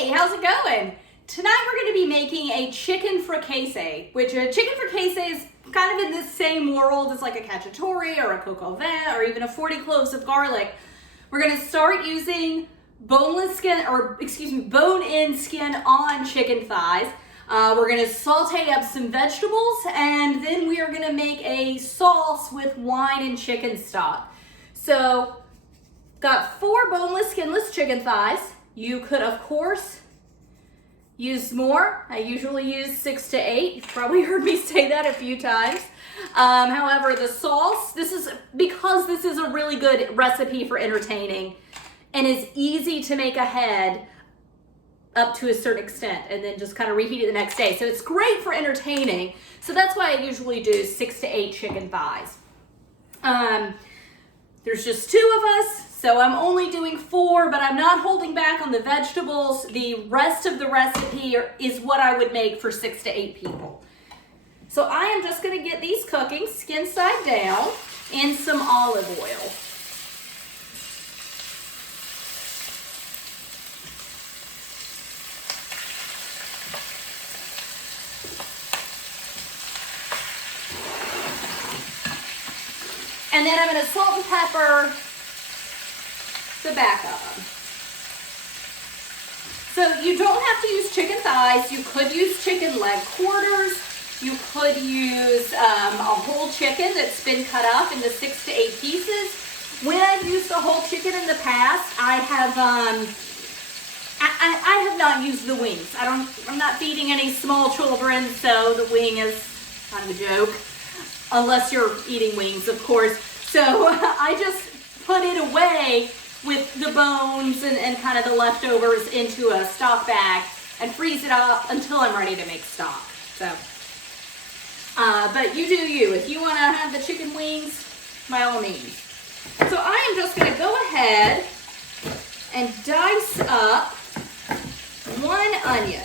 Hey, how's it going? Tonight we're going to be making a chicken fricassee, which a chicken fricassee is kind of in the same world as like a cacciatore or a coq au vin or even a 40 cloves of garlic. We're going to start using bone-in skin on chicken thighs. We're going to saute up some vegetables, and then we are going to make a sauce with wine and chicken stock. So, got 4 boneless, skinless chicken thighs. You could, of course, use more. I usually use 6 to 8. You've probably heard me say that a few times. However, the sauce, this is a really good recipe for entertaining and is easy to make ahead up to a certain extent and then just kind of reheat it the next day. So it's great for entertaining. So that's why I usually do 6 to 8 chicken thighs. There's just 2 of us, so I'm only doing 4, but I'm not holding back on the vegetables. The rest of the recipe is what I would make for 6 to 8 people. So I am just going to get these cooking skin side down in some olive oil. And then I'm going to salt and pepper the back of them. So you don't have to use chicken thighs. You could use chicken leg quarters. You could use a whole chicken that's been cut up into 6 to 8 pieces. When I've used a whole chicken in the past, I have not used the wings. I'm not feeding any small children, so the wing is kind of a joke. Unless you're eating wings, of course. So I just put it away with the bones and kind of the leftovers into a stock bag and freeze it up until I'm ready to make stock. So, but you do you. If you want to have the chicken wings, by all means. So I am just going to go ahead and dice up 1 onion.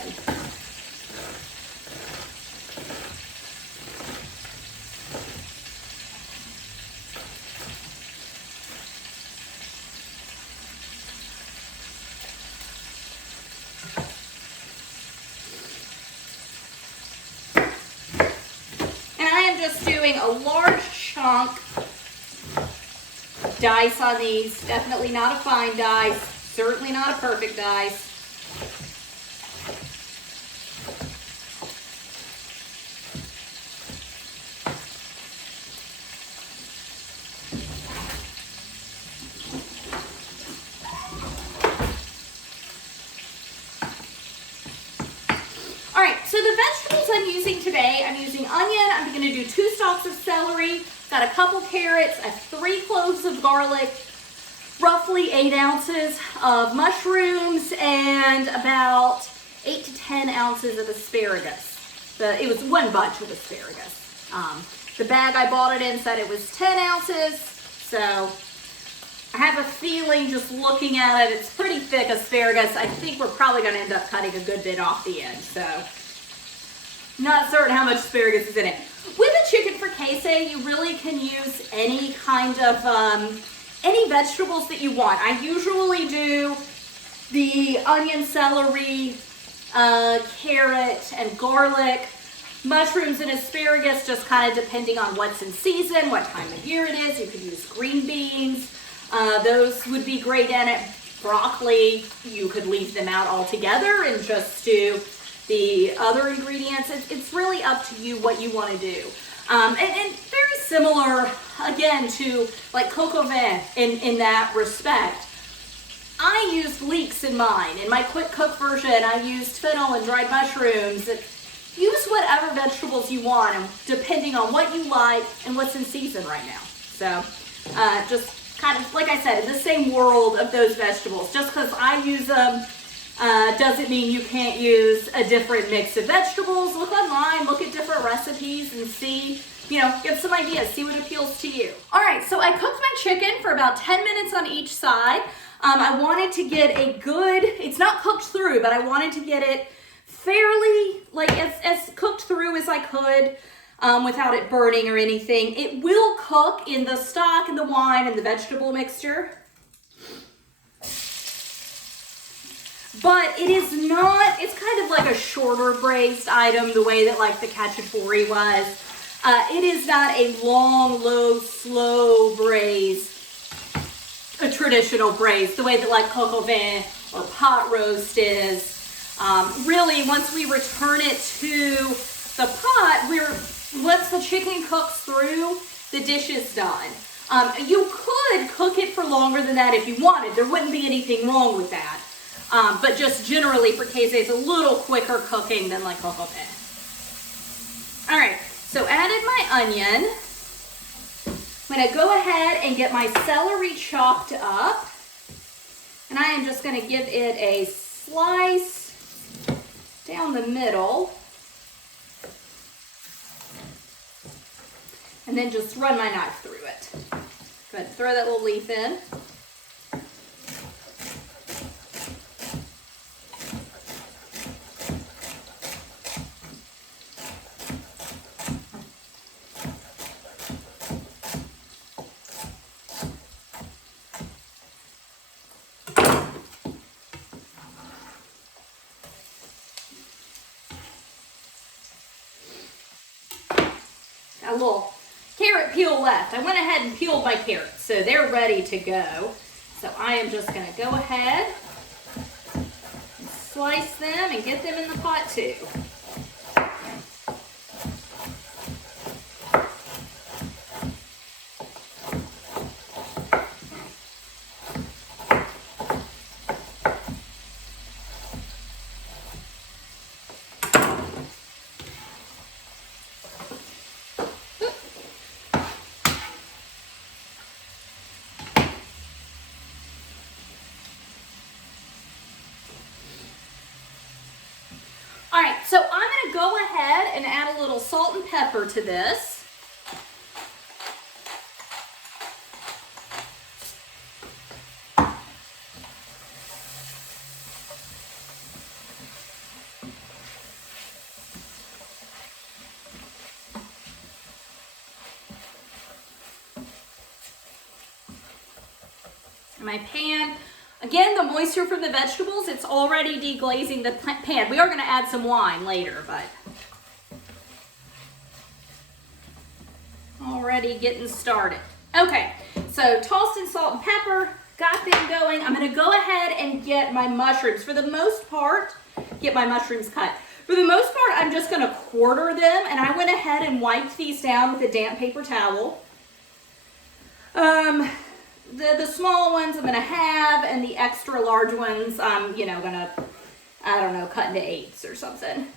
Just doing a large chunk dice on these. Definitely not a fine dice, certainly not a perfect dice. So the vegetables I'm using today, I'm using onion, I'm going to do 2 stalks of celery, got a couple carrots, 3 cloves of garlic, roughly 8 ounces of mushrooms, and about 8 to 10 ounces of asparagus. It was 1 bunch of asparagus. The bag I bought it in said it was 10 ounces, so I have a feeling just looking at it, it's pretty thick asparagus. I think we're probably going to end up cutting a good bit off the end, so not certain how much asparagus is in it. With a chicken fricassee, you really can use any kind of, any vegetables that you want. I usually do the onion, celery, carrot, and garlic, mushrooms and asparagus, just kind of depending on what's in season, what time of year it is. You could use green beans. Those would be great in it. Broccoli, you could leave them out altogether and just do the other ingredients. It's really up to you what you want to do. And very similar, again, to like coq au vin in that respect. I used leeks in mine. In my quick cook version, I used fennel and dried mushrooms. Use whatever vegetables you want, depending on what you like and what's in season right now. So just kind of, like I said, in the same world of those vegetables. Just because I use them doesn't mean you can't use a different mix of vegetables. Look online, look at different recipes and see, get some ideas, see what appeals to you. All right, so I cooked my chicken for about 10 minutes on each side. I wanted to get a good, it's not cooked through, but I wanted to get it fairly, like as cooked through as I could without it burning or anything. It will cook in the stock and the wine and the vegetable mixture. but it is not, it's kind of like a shorter braised item, the way that like the cacciatore was. It is not a long, low, slow braise, a traditional braise, the way that like coq au vin or pot roast is. Really, once we return it to the pot, once the chicken cooks through, the dish is done. You could cook it for longer than that if you wanted. There wouldn't be anything wrong with that. But just generally, fricassee is a little quicker cooking than like coq au vin. All right, so added my onion. I'm gonna go ahead and get my celery chopped up. And I am just gonna give it a slice down the middle. And then just run my knife through it. Go ahead and throw that little leaf in. Got a little carrot peel left. I went ahead and peeled my carrots, so they're ready to go. So I am just going to go ahead and slice them and get them in the pot too. All right, so I'm gonna go ahead and add a little salt and pepper to this. My pan. Again, the moisture from the vegetables, it's already deglazing the pan. We are going to add some wine later, but already getting started. Okay, so tossed in salt and pepper, got them going. I'm going to go ahead and get my mushrooms. For the most part, get my mushrooms cut. For the most part, I'm just going to quarter them, and I went ahead and wiped these down with a damp paper towel. The small ones I'm going to have, and the extra large ones I'm, going to, I don't know, cut into eighths or something.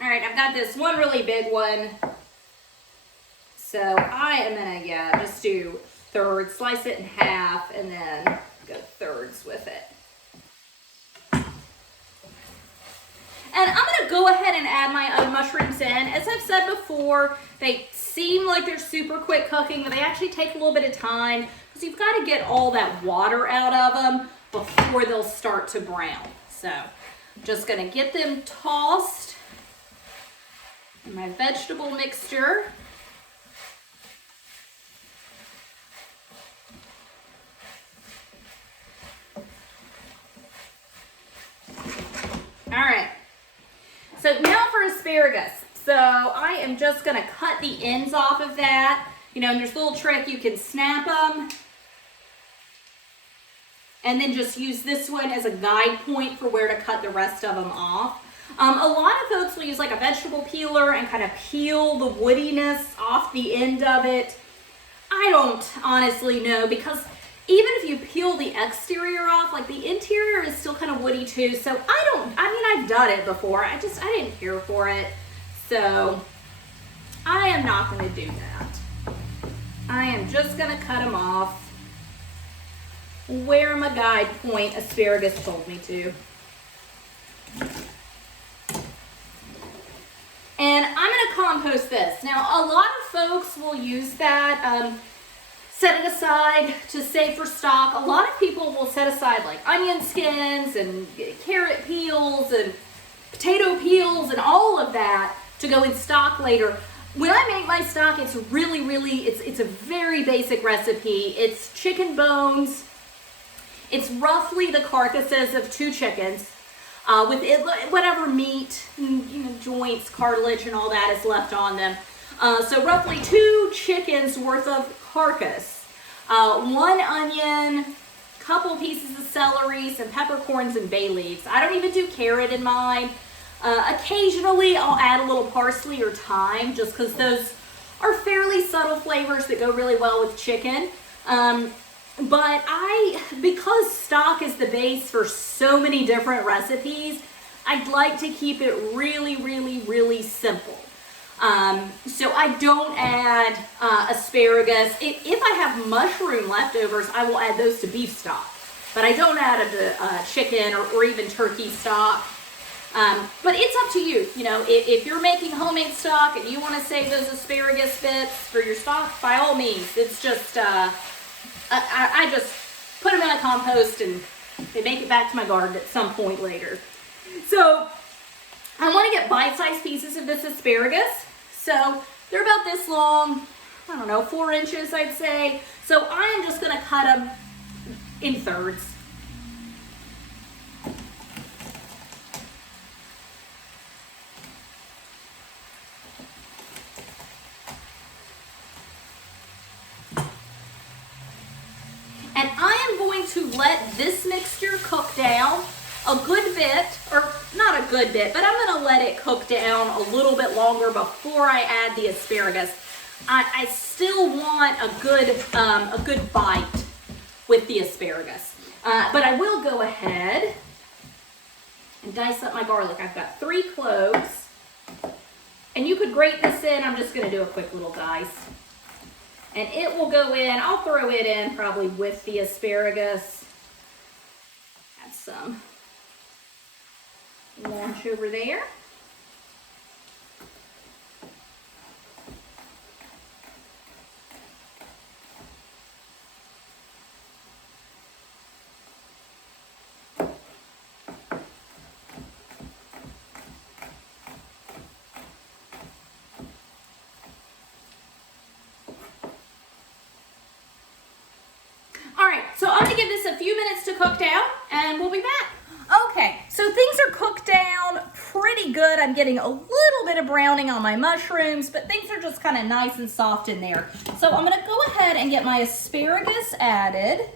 All right, I've got this one really big one. So I am gonna, just do thirds, slice it in half, and then go thirds with it. And I'm gonna go ahead and add my other mushrooms in. As I've said before, they seem like they're super quick cooking, but they actually take a little bit of time because you've got to get all that water out of them before they'll start to brown. So I'm just gonna get them tossed in my vegetable mixture. All right, so now for asparagus. So I am just gonna cut the ends off of that. And there's a little trick, you can snap them and then just use this one as a guide point for where to cut the rest of them off. A lot of folks will use like a vegetable peeler and kind of peel the woodiness off the end of it. I don't honestly know, because even if you peel the exterior off, like the interior is still kind of woody too. So I've done it before. I didn't care for it. So I am not going to do that. I am just going to cut them off where my guide point asparagus told me to. And I'm going to compost this. Now, a lot of folks will use that, set it aside to save for stock. A lot of people will set aside like onion skins and carrot peels and potato peels and all of that to go in stock later. When I make my stock, it's really, it's a very basic recipe. It's chicken bones. It's roughly the carcasses of 2 chickens with it, whatever meat, joints, cartilage, and all that is left on them. So roughly 2 chickens worth of carcass, 1 onion, couple pieces of celery, some peppercorns, and bay leaves. I don't even do carrot in mine. Occasionally I'll add a little parsley or thyme just because those are fairly subtle flavors that go really well with chicken. But because stock is the base for so many different recipes, I'd like to keep it really simple. So I don't add asparagus. If I have mushroom leftovers, I will add those to beef stock. But I don't add a chicken or even turkey stock. But it's up to you. If you're making homemade stock and you want to save those asparagus bits for your stock, by all means. It's just, I just put them in a compost and they make it back to my garden at some point later. So I want to get bite-sized pieces of this asparagus. So they're about this long, 4 inches, I'd say. So I'm just going to cut them in thirds. And I am going to let this mixture cook down a good bit, or not a good bit, but I'm going to let it cook down a little bit longer before I add the asparagus. I still want a good bite with the asparagus. But I will go ahead and dice up my garlic. I've got 3 cloves. And you could grate this in. I'm just going to do a quick little dice. And it will go in. I'll throw it in probably with the asparagus. Add some launch over there. So I'm going to give this a few minutes to cook down and we'll be back. Okay, so things are cooked down pretty good. I'm getting a little bit of browning on my mushrooms, but things are just kind of nice and soft in there. So I'm going to go ahead and get my asparagus added,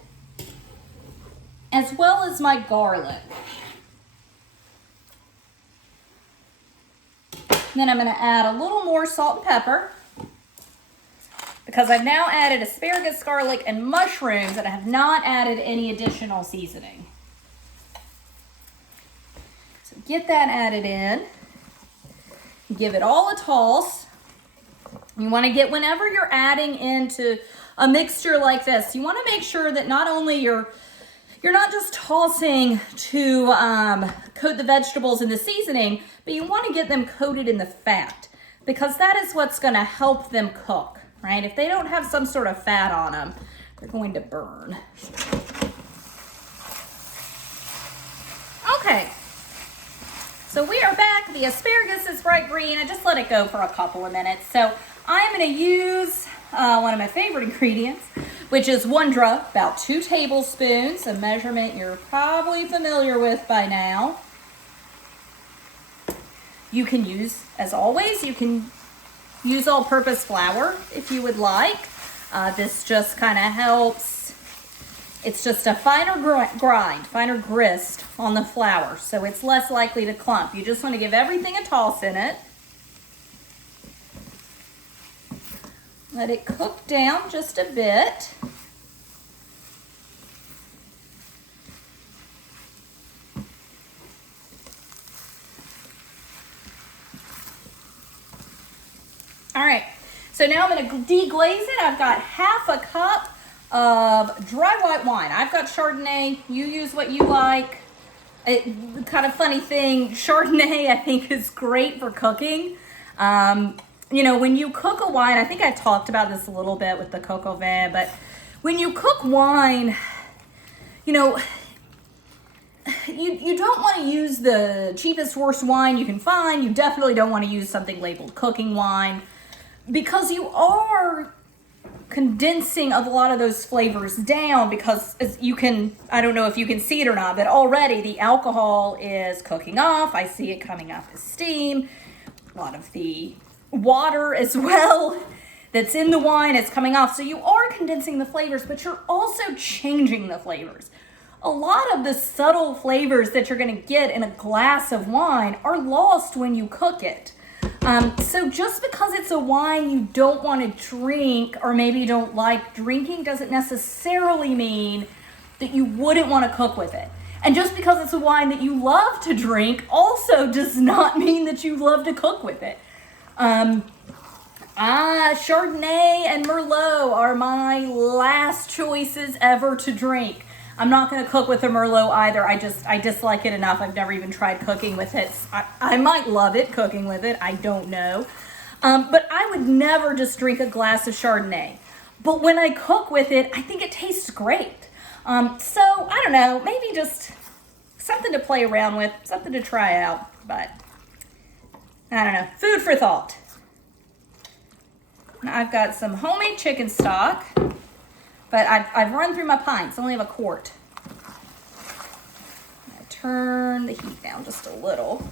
as well as my garlic. Then I'm going to add a little more salt and pepper, because I've now added asparagus, garlic, and mushrooms, and I have not added any additional seasoning. So get that added in. Give it all a toss. You want to get, whenever you're adding into a mixture like this, you want to make sure that not only you're not just tossing to coat the vegetables in the seasoning, but you want to get them coated in the fat, because that is what's going to help them cook. Right? If they don't have some sort of fat on them, they're going to burn. Okay, so we are back. The asparagus is bright green. I just let it go for a couple of minutes. So I'm going to use one of my favorite ingredients, which is Wondra, about 2 tablespoons, a measurement you're probably familiar with by now. You can use, as always, you can use all-purpose flour if you would like. This just kind of helps. It's just a finer grind, finer grist on the flour, so it's less likely to clump. You just want to give everything a toss in it. Let it cook down just a bit. All right, so now I'm going to deglaze it. I've got half a cup of dry white wine. I've got Chardonnay. You use what you like. Kind of funny thing, Chardonnay I think is great for cooking. you know, when you cook a wine, I think I talked about this a little bit with the coq au vin, but when you cook wine, you know, you don't want to use the cheapest, worst wine you can find. You definitely don't want to use something labeled cooking wine, because you are condensing a lot of those flavors down, because as you can, I don't know if you can see it or not, but already the alcohol is cooking off. I see it coming up as steam. A lot of the water as well that's in the wine is coming off. So you are condensing the flavors, but you're also changing the flavors. A lot of the subtle flavors that you're going to get in a glass of wine are lost when you cook it. So just because it's a wine you don't want to drink, or maybe you don't like drinking, doesn't necessarily mean that you wouldn't want to cook with it. And just because it's a wine that you love to drink also does not mean that you love to cook with it. Chardonnay and Merlot are my last choices ever to drink. I'm not going to cook with the Merlot either. I dislike it enough. I've never even tried cooking with it. I might love it cooking with it. I don't know. But I would never just drink a glass of Chardonnay. But when I cook with it, I think it tastes great. So I don't know, maybe just something to play around with, something to try out. But I don't know, food for thought. Now I've got some homemade chicken stock. But I've run through my pints. I only have a quart. I turn the heat down just a little.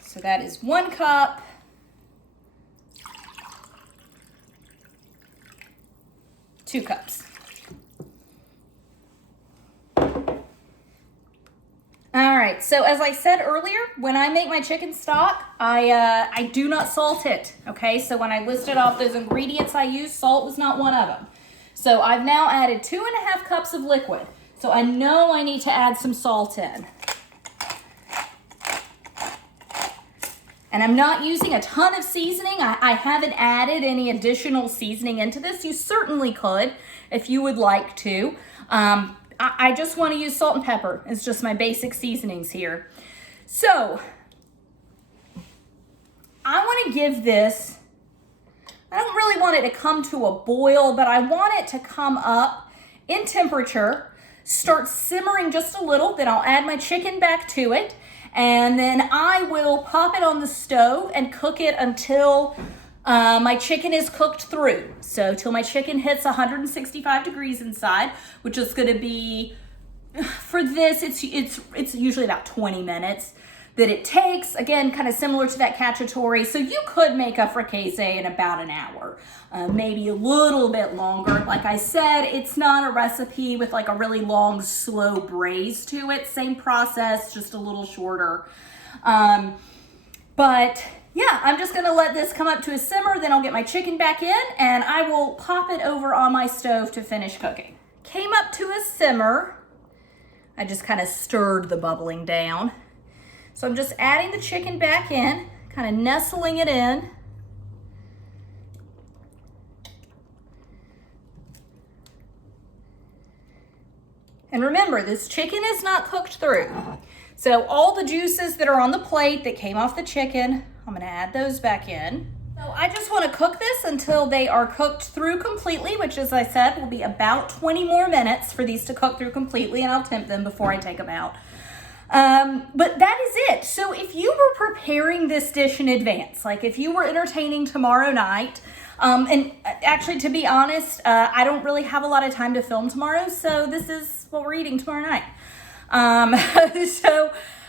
So that is 1 cup. Two cups. All right, so as I said earlier, when I make my chicken stock, I do not salt it, okay? So when I listed off those ingredients I use, salt was not one of them. So I've now added 2.5 cups of liquid. So I know I need to add some salt in. And I'm not using a ton of seasoning. I haven't added any additional seasoning into this. You certainly could if you would like to. I just want to use salt and pepper. It's just my basic seasonings here. So I want to give this, I don't really want it to come to a boil, but I want it to come up in temperature, start simmering just a little, then I'll add my chicken back to it, and then I will pop it on the stove and cook it until my chicken is cooked through. So till my chicken hits 165 degrees inside, which is going to be, for this, it's usually about 20 minutes that it takes. Again, kind of similar to that cacciatore. So you could make a fricassee in about an hour, maybe a little bit longer. Like I said, it's not a recipe with like a really long, slow braise to it. Same process, just a little shorter. But yeah, I'm just gonna let this come up to a simmer, then I'll get my chicken back in and I will pop it over on my stove to finish cooking. Came up to a simmer. I just kind of stirred the bubbling down. So I'm just adding the chicken back in, kind of nestling it in. And remember, this chicken is not cooked through. So all the juices that are on the plate that came off the chicken, I'm gonna add those back in. So I just wanna cook this until they are cooked through completely, which as I said, will be about 20 more minutes for these to cook through completely, and I'll temp them before I take them out. But that is it. So if you were preparing this dish in advance, like if you were entertaining tomorrow night, and actually to be honest, I don't really have a lot of time to film tomorrow, so this is what we're eating tomorrow night.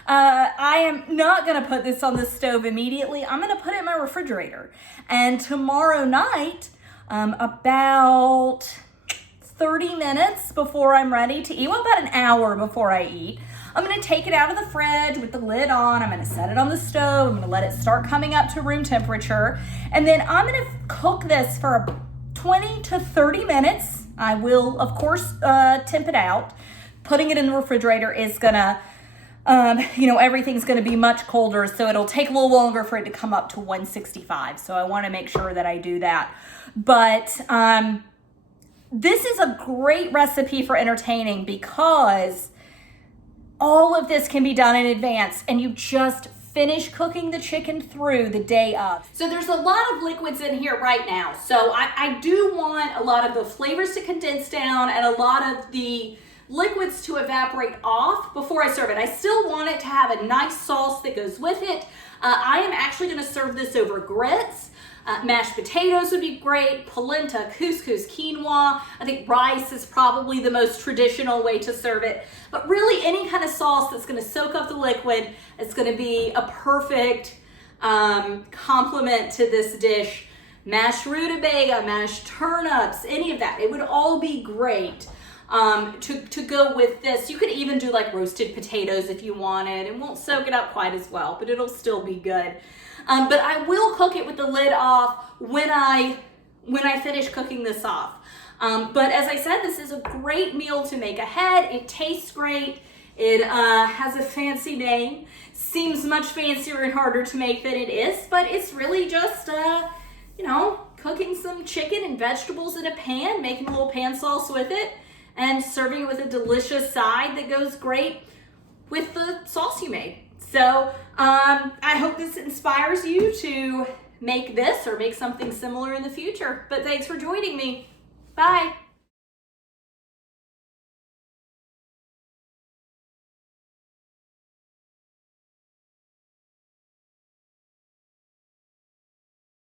I am not going to put this on the stove immediately. I'm going to put it in my refrigerator. And tomorrow night, about 30 minutes before I'm ready to eat, well, about an hour before I eat, I'm going to take it out of the fridge with the lid on. I'm going to set it on the stove. I'm going to let it start coming up to room temperature. And then I'm going to cook this for 20 to 30 minutes. I will, of course, temp it out. Putting it in the refrigerator is going to, everything's going to be much colder, so it'll take a little longer for it to come up to 165. So I want to make sure that I do that. But this is a great recipe for entertaining because all of this can be done in advance and you just finish cooking the chicken through the day of. So there's a lot of liquids in here right now. So I do want a lot of the flavors to condense down and a lot of the liquids to evaporate off before I serve it. I still want it to have a nice sauce that goes with it. I am actually going to serve this over grits. Mashed potatoes would be great, polenta, couscous, quinoa. I think rice is probably the most traditional way to serve it. But really any kind of sauce that's going to soak up the liquid, it's going to be a perfect complement to this dish. Mashed rutabaga, mashed turnips, any of that. It would all be great to go with this. You could even do like roasted potatoes if you wanted. It won't soak it up quite as well, but it'll still be good. But I will cook it with the lid off when I finish cooking this off. But as I said, this is a great meal to make ahead. It tastes great. It has a fancy name. Seems much fancier and harder to make than it is, but it's really just, you know, cooking some chicken and vegetables in a pan, making a little pan sauce with it, and serving it with a delicious side that goes great with the sauce you made. So I hope this inspires you to make this or make something similar in the future. But thanks for joining me. Bye.